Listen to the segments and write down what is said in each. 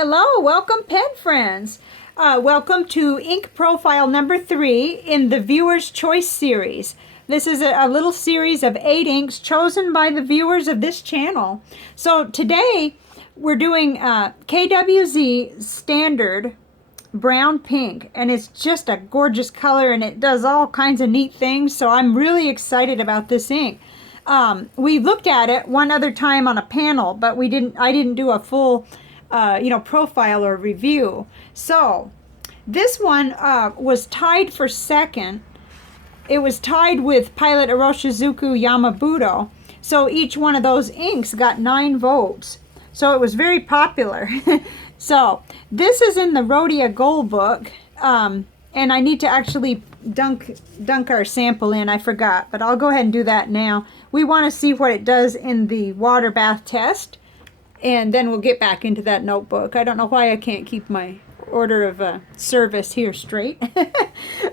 Hello, welcome pen friends. Welcome to ink profile number 3 in the Viewer's Choice series. This is a little series of 8 inks chosen by the viewers of this channel. So today we're doing KWZ standard brown pink, and it's just a gorgeous color and it does all kinds of neat things, so I'm really excited about this ink. We looked at it one other time on a panel, but I didn't do a full profile or review. So this one was tied for second. It was tied with Pilot Iroshizuku Yamabudo. So each one of those inks got 9 votes. So it was very popular. So this is in the Rhodia Gold book. And I need to actually dunk our sample in. I forgot, but I'll go ahead and do that now. We want to see what it does in the water bath test. And then we'll get back into that notebook. I don't know why I can't keep my order of service here straight.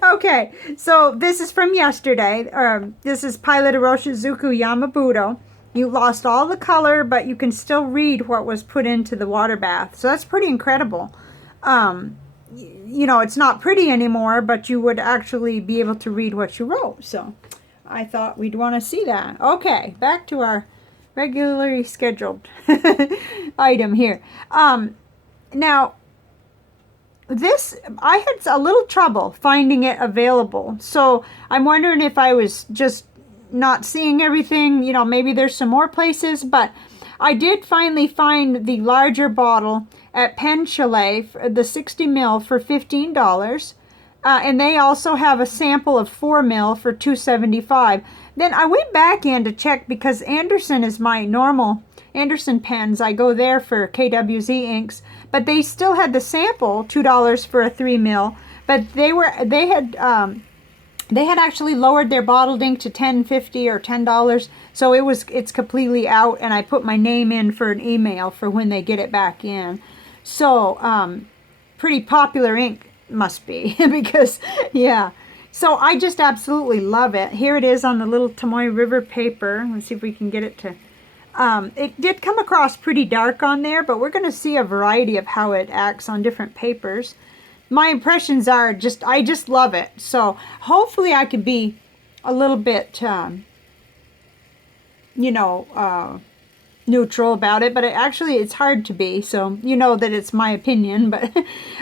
Okay, so this is from yesterday. This is Pilot Iroshizuku Yamabudo. You lost all the color, but you can still read what was put into the water bath. So that's pretty incredible. It's not pretty anymore, but you would actually be able to read what you wrote. So I thought we'd want to see that. Okay, back to our regularly scheduled item here. Now, this, I had a little trouble finding it available. So I'm wondering if I was just not seeing everything. Maybe there's some more places, but I did finally find the larger bottle at Pen Chalet, the 60 ml for $15. And they also have a sample of 4 ml for $2.75. Then I went back in to check because Anderson is my normal Anderson pens. I go there for KWZ inks, but they still had the sample, $2 for a 3 ml. But they had actually lowered their bottled ink to $10.50 or $10. So it's completely out, and I put my name in for an email for when they get it back in. So pretty popular ink must be because yeah. So I just absolutely love it. Here it is on the little Tomoe River paper. Let's see if we can get it to... it did come across pretty dark on there, but we're going to see a variety of how it acts on different papers. My impressions are I just love it. So hopefully I can be a little bit, neutral about it, but it's hard to be, so you know that it's my opinion. But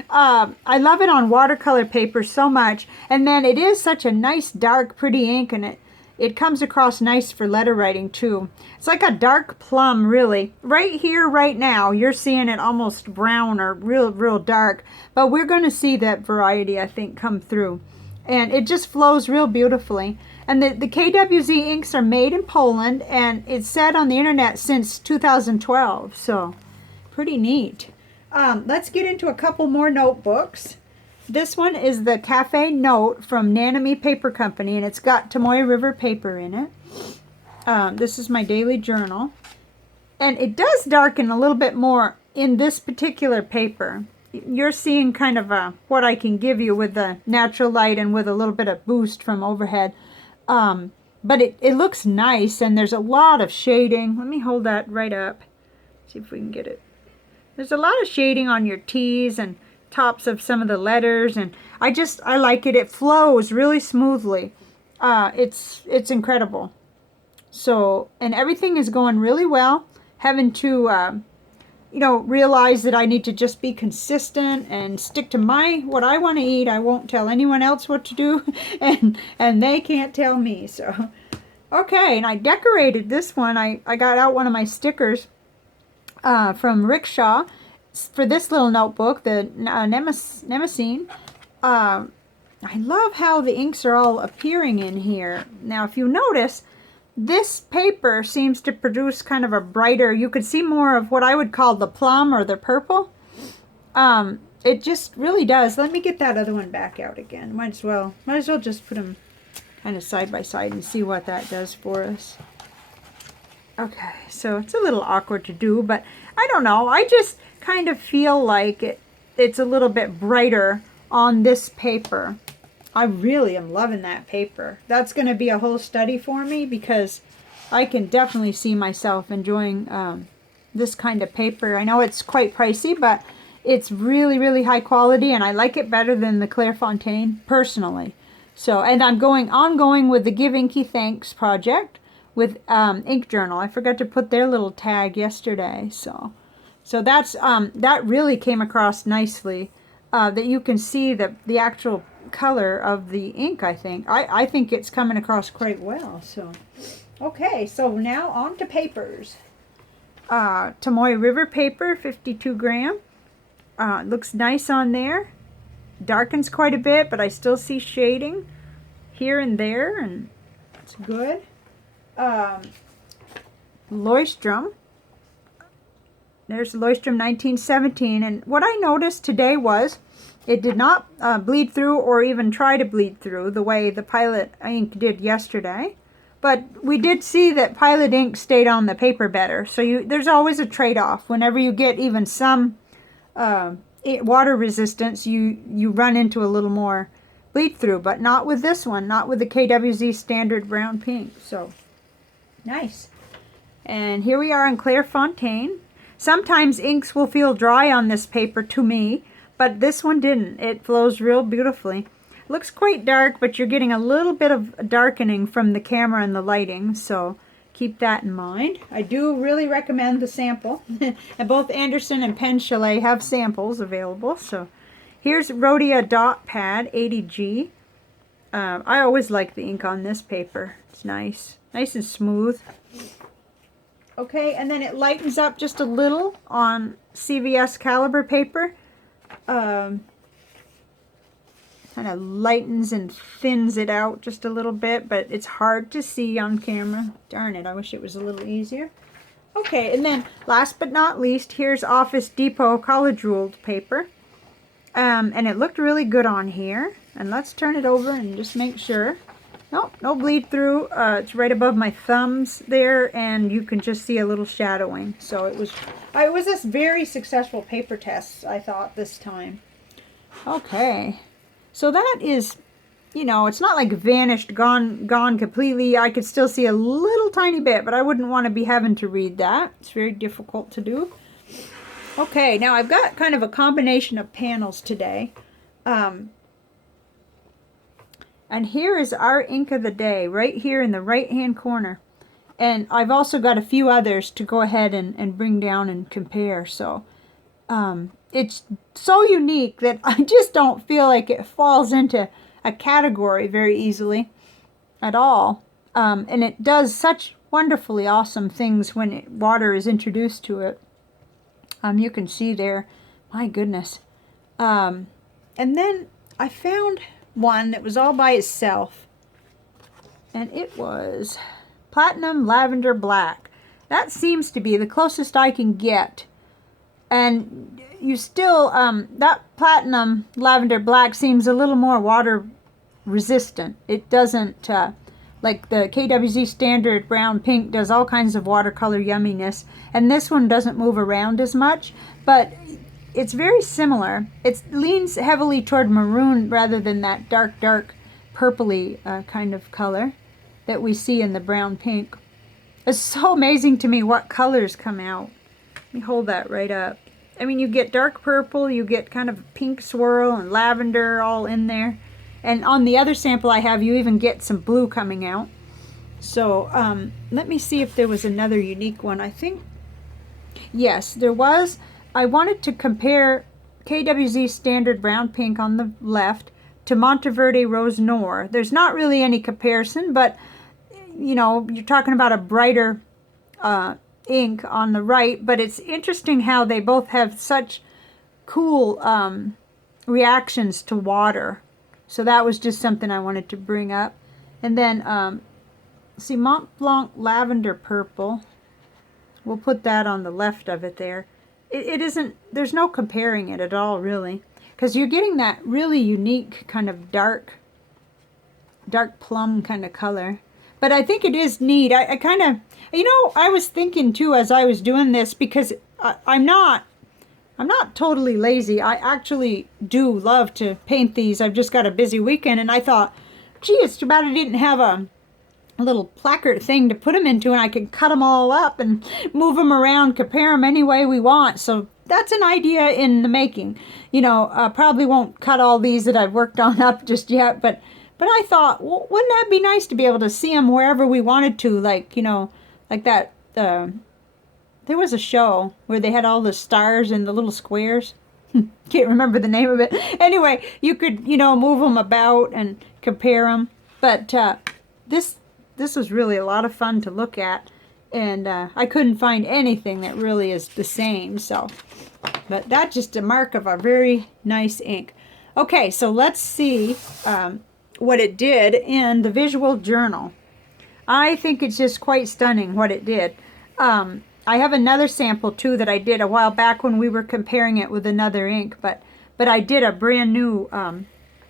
I love it on watercolor paper so much, and then it is such a nice dark pretty ink, and it comes across nice for letter writing too. It's like a dark plum, really. Right here right now you're seeing it almost brown or real dark, but we're going to see that variety, I think, come through, and it just flows real beautifully. And the KWZ inks are made in Poland, and it's said on the internet since 2012, so pretty neat. Let's get into a couple more notebooks. This one is the Cafe Note from Nanami Paper Company, and it's got Tomoe River paper in it. This is my daily journal. And it does darken a little bit more in this particular paper. You're seeing kind of what I can give you with the natural light and with a little bit of boost from overhead. But it looks nice, and there's a lot of shading. Let me hold that right up. See if we can get it. There's a lot of shading on your T's and tops of some of the letters, and I like it. It flows really smoothly. It's incredible. So, and everything is going really well. Having to realize that I need to just be consistent and stick to what I want to eat. I won't tell anyone else what to do, and they can't tell me. So, okay, and I decorated this one. I got out one of my stickers from Rickshaw for this little notebook, the Nemesine. I love how the inks are all appearing in here. Now, if you notice, this paper seems to produce kind of a brighter, you could see more of what I would call the plum or the purple. It just really does. Let me get that other one back out again. Might as well just put them kind of side by side and see what that does for us. Okay, so it's a little awkward to do, but I don't know. I just kind of feel like it's a little bit brighter on this paper. I really am loving that paper. That's going to be a whole study for me because I can definitely see myself enjoying this kind of paper. I know it's quite pricey, but It's really, really high quality, and I like it better than the Clairefontaine, personally. So, and I'm ongoing with the Give Inky Thanks project with Ink Journal. I forgot to put their little tag yesterday, so that's that really came across nicely. That you can see the actual color of the ink. I think it's coming across quite well. So, okay, so now on to papers. Tomoe River paper, 52 gram. Looks nice on there. Darkens quite a bit, but I still see shading here and there, and it's good. Leuchtturm. There's Leuchtturm 1917, and what I noticed today was it did not bleed through or even try to bleed through the way the Pilot ink did yesterday. But we did see that Pilot ink stayed on the paper better. So there's always a trade-off. Whenever you get even some water resistance, you run into a little more bleed through, but not with this one, not with the KWZ standard brown pink. So nice. And here we are in Clairefontaine. Sometimes inks will feel dry on this paper to me, but this one didn't. It flows real beautifully. Looks quite dark, but you're getting a little bit of darkening from the camera and the lighting, so keep that in mind. I do really recommend the sample. And both Anderson and Pen Chalet have samples available. So here's Rhodia Dot Pad 80G. I always like the ink on this paper. It's nice. Nice and smooth. Okay, and then it lightens up just a little on CVS caliber paper. Kind of lightens and thins it out just a little bit, but it's hard to see on camera. Darn it, I wish it was a little easier. Okay, and then last but not least, here's Office Depot college ruled paper. And it looked really good on here. And let's turn it over and just make sure. Nope, no bleed through. It's right above my thumbs there, and you can just see a little shadowing. So it was a very successful paper test, I thought, this time. Okay, so that is, you know, it's not like vanished, gone completely. I could still see a little tiny bit, but I wouldn't want to be having to read that. It's very difficult to do. Okay, now I've got kind of a combination of panels today. And here is our ink of the day, right here in the right-hand corner. And I've also got a few others to go ahead and bring down and compare. So it's so unique that I just don't feel like it falls into a category very easily at all. And it does such wonderfully awesome things when water is introduced to it. You can see there, my goodness. And then I found one that was all by itself, and it was Platinum Lavender Black. That seems to be the closest I can get. And you still, that Platinum Lavender Black seems a little more water resistant. It doesn't, like the KWZ standard brown pink does all kinds of watercolor yumminess, and this one doesn't move around as much, but it's very similar. It leans heavily toward maroon rather than that dark purpley kind of color that we see in the brown pink. It's so amazing to me what colors come out. Let me hold that right up. I mean, you get dark purple, you get kind of pink swirl and lavender all in there. And on the other sample I have, you even get some blue coming out. So let me see if there was another unique one. I think, yes, there was. I wanted to compare KWZ standard brown pink on the left to Monteverde Rose Noir. There's not really any comparison, but you know, you're talking about a brighter ink on the right, but it's interesting how they both have such cool reactions to water. So that was just something I wanted to bring up. And then, see, Mont Blanc Lavender Purple. We'll put that on the left of it there. It isn't, there's no comparing it at all, really. Because you're getting that really unique kind of dark plum kind of color. But I think it is neat. I kind of, you know, I was thinking too as I was doing this, because I'm not totally lazy. I actually do love to paint these. I've just got a busy weekend, and I thought, gee, it's too bad I didn't have a little placard thing to put them into, and I can cut them all up and move them around, compare them any way we want. So that's an idea in the making. You know, probably won't cut all these that I've worked on up just yet, but I thought, well, wouldn't that be nice to be able to see them wherever we wanted to, like, you know, like that, there was a show where they had all the stars in the little squares. Can't remember the name of it. Anyway, you could, you know, move them about and compare them. But this was really a lot of fun to look at, and I couldn't find anything that really is the same. So, but that's just a mark of a very nice ink. Okay, so let's see what it did in the visual journal. I think it's just quite stunning what it did. I have another sample too that I did a while back when we were comparing it with another ink, but I did a brand new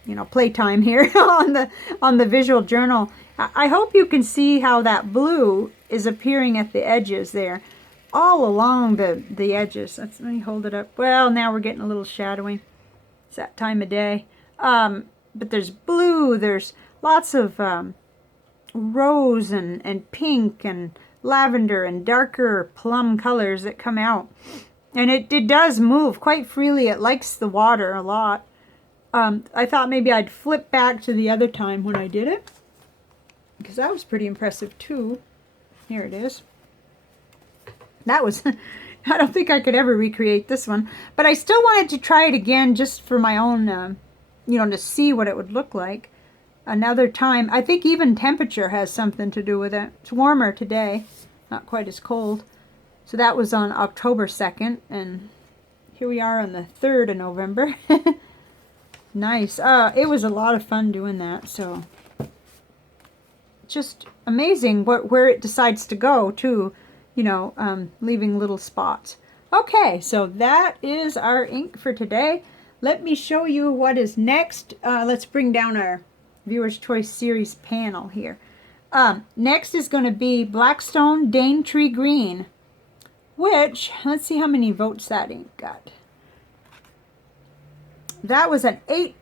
you know, playtime here on the visual journal. I hope you can see how that blue is appearing at the edges there, all along the edges. Let me hold it up. Well, now we're getting a little shadowing. It's that time of day. But there's blue, there's lots of rose and pink and lavender and darker plum colors that come out. And it does move quite freely. It likes the water a lot. I thought maybe I'd flip back to the other time when I did it, because that was pretty impressive too. Here it is. That was, I don't think I could ever recreate this one, but I still wanted to try it again just for my own, you know, to see what it would look like another time. I think even temperature has something to do with it. It's warmer today, not quite as cold. So that was on October 2nd, and here we are on the 3rd of November. Nice. It was a lot of fun doing that, so just amazing where it decides to go too, you know, leaving little spots. Okay, so that is our ink for today. Let me show you what is next. Let's bring down our Viewer's Choice Series panel here. Next is going to be Blackstone Daintree Green, which, let's see how many votes that ink got. That was an 8,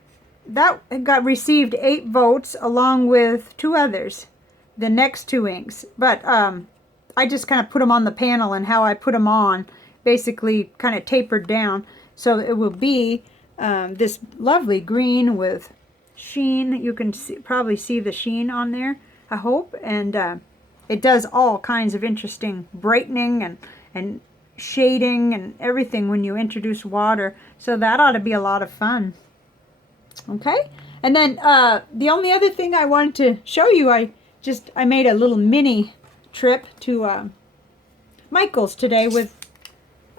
that received 8 votes along with 2 others, the next 2 inks. But I just kind of put them on the panel, and how I put them on basically kind of tapered down. So it will be this lovely green with sheen. You can probably see the sheen on there, I hope. And it does all kinds of interesting brightening and shading and everything when you introduce water. So that ought to be a lot of fun. Okay, and then the only other thing I wanted to show you, I made a little mini trip to Michael's today with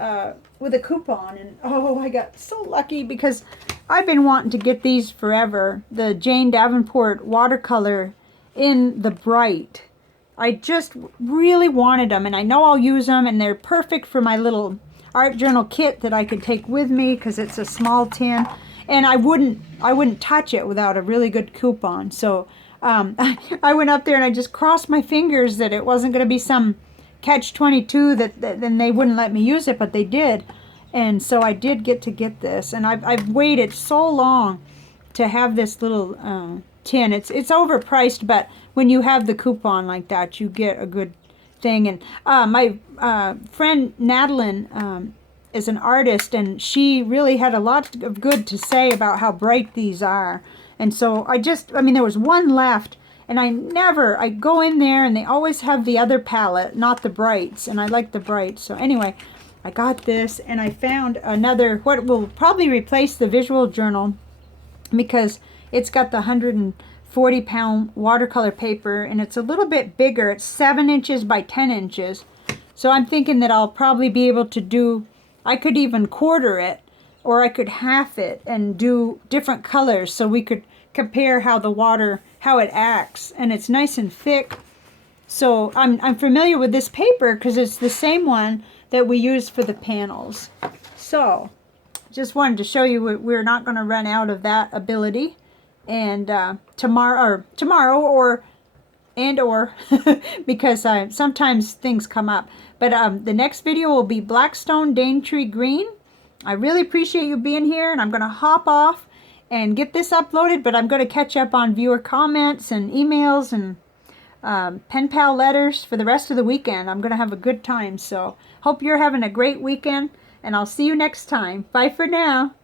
a coupon, and oh, I got so lucky because I've been wanting to get these forever, the Jane Davenport watercolor in the bright. I just really wanted them, and I know I'll use them, and they're perfect for my little art journal kit that I could take with me because it's a small tin, and I wouldn't touch it without a really good coupon. So I went up there and I just crossed my fingers that it wasn't going to be some catch-22 that then they wouldn't let me use it, but they did. And so I did get this, and I've waited so long to have this little tin. It's overpriced, but when you have the coupon like that, you get a good thing. And my friend Nadeline is an artist, and she really had a lot of good to say about how bright these are. And so I mean, there was one left, and I go in there, and they always have the other palette, not the brights, and I like the brights. So anyway, I got this, and I found another, what will probably replace the visual journal, because it's got the 140-pound watercolor paper, and it's a little bit bigger. It's 7 inches by 10 inches. So I'm thinking that I'll probably be able to do, I could even quarter it, or I could half it and do different colors, so we could compare how the water, how it acts. And it's nice and thick. So I'm familiar with this paper because it's the same one that we use for the panels. So just wanted to show you we're not going to run out of that ability. And tomorrow or because sometimes things come up. But the next video will be Blackstone Daintree Green. I really appreciate you being here, and I'm going to hop off and get this uploaded, but I'm going to catch up on viewer comments and emails, and pen pal letters for the rest of the weekend. I'm going to have a good time. So hope you're having a great weekend, and I'll see you next time. Bye for now.